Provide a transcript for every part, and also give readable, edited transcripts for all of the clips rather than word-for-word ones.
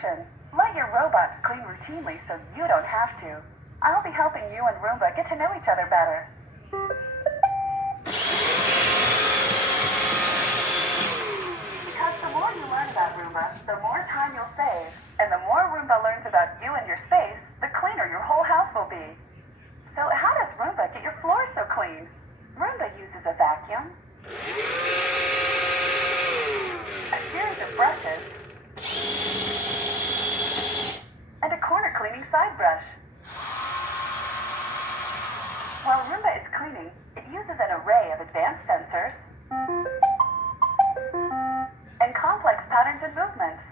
solution. Let your robots clean routinely so you don't have to. I'll be helping you and Roomba get to know each other better. Because the more you learn about Roomba, the more time you'll save. And the more Roomba learns about you and your space, the cleaner your whole house will be. So how does Roomba get your floors so clean? Roomba uses a vacuum, a series of brushes, and a corner cleaning side brush. While Roomba is cleaning, it uses an array of advanced sensors and complex patterns and movements.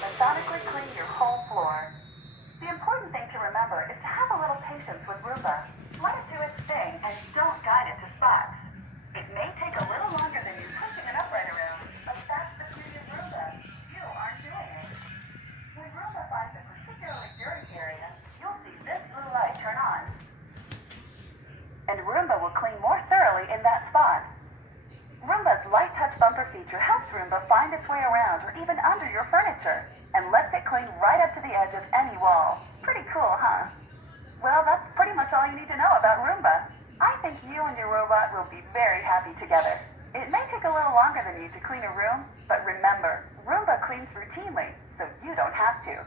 Methodically clean your whole floor. The important thing to remember is to have a little patience with Roomba. Let it do its thing and don't guide it to spots. It may take a little longer than you pushing it upright around, but that's the beauty of Roomba. You aren't doing it. When Roomba finds a particularly dirty area, you'll see this blue light turn on. And Roomba will clean more thoroughly in that spot. Roomba's light touch bumper feature helps Roomba find its way around or even under your furniture and lets it clean right up to the edge of any wall. Pretty cool, huh? Well, that's pretty much all you need to know about Roomba. I think you and your robot will be very happy together. It may take a little longer than you to clean a room, but remember, Roomba cleans routinely, so you don't have to.